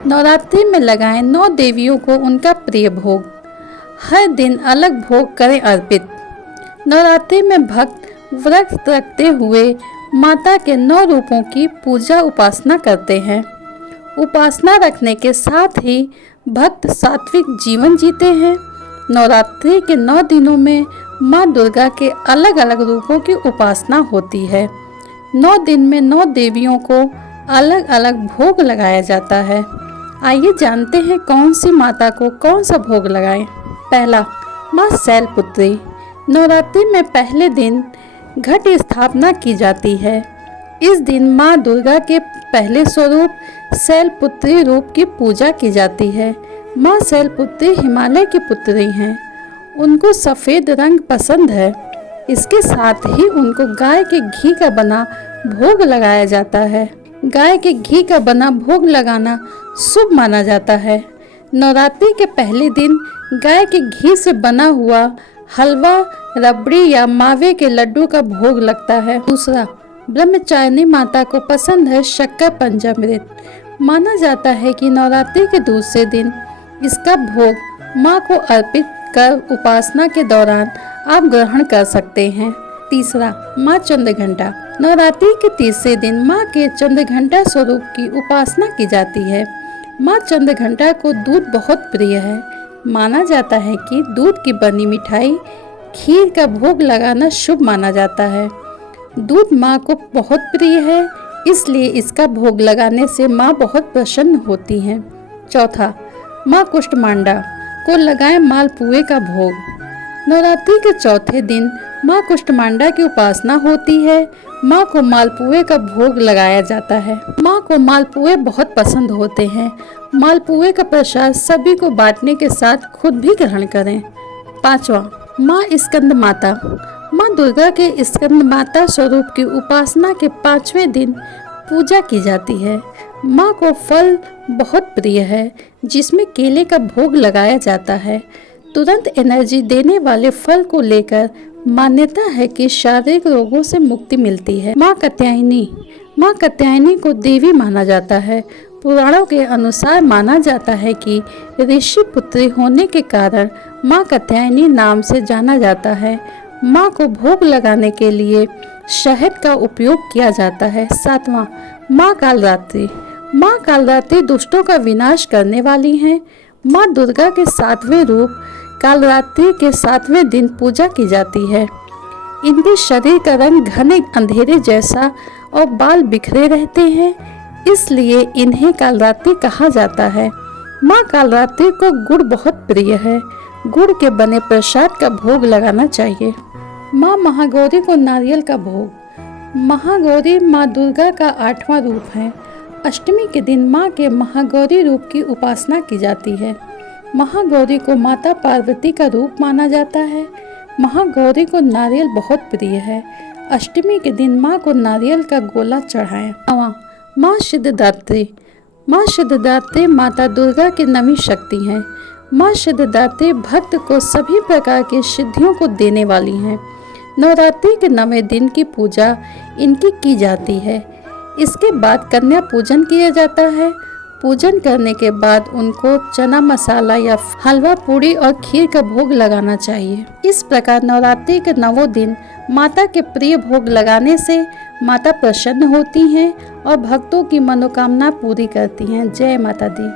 नवरात्रि में लगाएं 9 देवियों को उनका प्रिय भोग। हर दिन अलग भोग करें अर्पित। नवरात्रि में भक्त व्रत रखते हुए माता के 9 रूपों की पूजा उपासना करते हैं। उपासना रखने के साथ ही भक्त सात्विक जीवन जीते हैं। नवरात्रि के 9 दिनों में माँ दुर्गा के अलग अलग रूपों की उपासना होती है। 9 दिन में 9 देवियों को अलग अलग भोग लगाया जाता है। आइए जानते हैं कौन सी माता को कौन सा भोग लगाएं। पहला, माँ शैलपुत्री। नवरात्रि में पहले दिन घट स्थापना की जाती है। इस दिन माँ दुर्गा के पहले स्वरूप शैलपुत्री रूप की पूजा की जाती है। माँ शैलपुत्री हिमालय की पुत्री हैं। उनको सफ़ेद रंग पसंद है। इसके साथ ही उनको गाय के घी का बना भोग लगाया जाता है। गाय के घी का बना भोग लगाना शुभ माना जाता है। नवरात्रि के पहले दिन गाय के घी से बना हुआ हलवा, रबड़ी या मावे के लड्डू का भोग लगता है। दूसरा, ब्रह्मचारिणी माता को पसंद है शक्कर पंचामृत। माना जाता है कि नवरात्रि के दूसरे दिन इसका भोग माँ को अर्पित कर उपासना के दौरान आप ग्रहण कर सकते हैं। तीसरा, माँ चंद्रघंटा। नवरात्रि के तीसरे दिन माँ के चंद्रघंटा स्वरूप की उपासना की जाती है। माँ चंद्रघंटा को दूध बहुत प्रिय है। माना जाता है कि दूध की बनी मिठाई, खीर का भोग लगाना शुभ माना जाता है। दूध माँ को बहुत प्रिय है, इसलिए इसका भोग लगाने से माँ बहुत प्रसन्न होती हैं। चौथा, माँ कुष्ठमांडा को लगाएं मालपुए का भोग। नवरात्रि के चौथे दिन माँ कुष्ठमांडा की उपासना होती है। माँ को मालपुए का भोग लगाया जाता है। माँ को मालपुए बहुत पसंद होते हैं। मालपुए का प्रसाद सभी को बांटने के साथ खुद भी ग्रहण करें। पांचवा, माँ स्कंद माता। माँ दुर्गा के स्कंद माता स्वरूप की उपासना के 5वें दिन पूजा की जाती है। माँ को फल बहुत प्रिय है, जिसमें केले का भोग लगाया जाता है। तुरंत एनर्जी देने वाले फल को लेकर मान्यता है कि शारीरिक रोगों से मुक्ति मिलती है। माँ कात्यायनी को देवी माना जाता है। पुराणों के अनुसार माना जाता है कि ऋषि पुत्री होने के कारण माँ कात्यायनी नाम से जाना जाता है। माँ को भोग लगाने के लिए शहद का उपयोग किया जाता है। सातवां, माँ कालरात्रि। माँ कालरात्रि दुष्टों का विनाश करने वाली हैं। माँ दुर्गा के 7वें रूप कालरात्रि के 7वें दिन पूजा की जाती है। इनके शरीर का रंग घने अंधेरे जैसा और बाल बिखरे रहते हैं, इसलिए इन्हें कालरात्रि कहा जाता है। माँ कालरात्रि को गुड़ बहुत प्रिय है। गुड़ के बने प्रसाद का भोग लगाना चाहिए। माँ महागौरी को नारियल का भोग। महागौरी माँ दुर्गा का 8वां रूप है। अष्टमी के दिन माँ के महागौरी रूप की उपासना की जाती है। महागौरी को माता पार्वती का रूप माना जाता है। महागौरी को नारियल बहुत प्रिय है। अष्टमी के दिन माँ को नारियल का गोला चढ़ाएं। माँ सिद्धदात्री। माँ सिद्धदात्री माता दुर्गा की नवी शक्ति हैं। माँ सिद्धदात्री भक्त को सभी प्रकार की सिद्धियों को देने वाली हैं। नवरात्रि के 9वें दिन की पूजा इनकी की जाती है। इसके बाद कन्या पूजन किया जाता है। पूजन करने के बाद उनको चना मसाला या हलवा, पूड़ी और खीर का भोग लगाना चाहिए। इस प्रकार नवरात्रि के 9 दिन माता के प्रिय भोग लगाने से माता प्रसन्न होती हैं और भक्तों की मनोकामना पूरी करती हैं। जय माता दी।